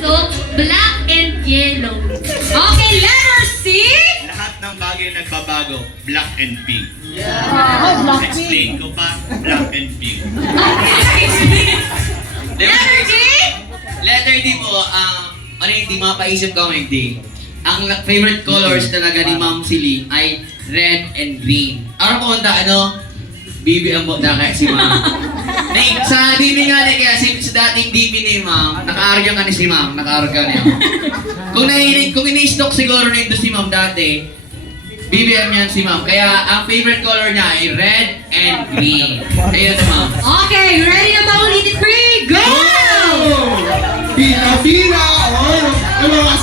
So, black and yellow. Okay, letter C. Lahat ng bagay nagbabago, black and pink. Blackpink. Explain ko pa, black and pink. Letter D. Letter D po, ano yung di mapaisip ko ngayong D? Ang favorite colors talaga ni Ma'am Celine ay red and green. Araw po ano? BBM po na kaya si Ma'am. Sa DP nga na kaya, sa dating DP ni Ma'am, naka-arga ka ni si Ma'am, naka-arga niya. Kung ini-stock siguro nito si Ma'am dati, BBM yan si Ma'am. Kaya ang favorite color niya ay red and green. Ayun na Ma'am. Okay, ready na ba ulitin? 3, go! Pila-pila! Oh, yung mga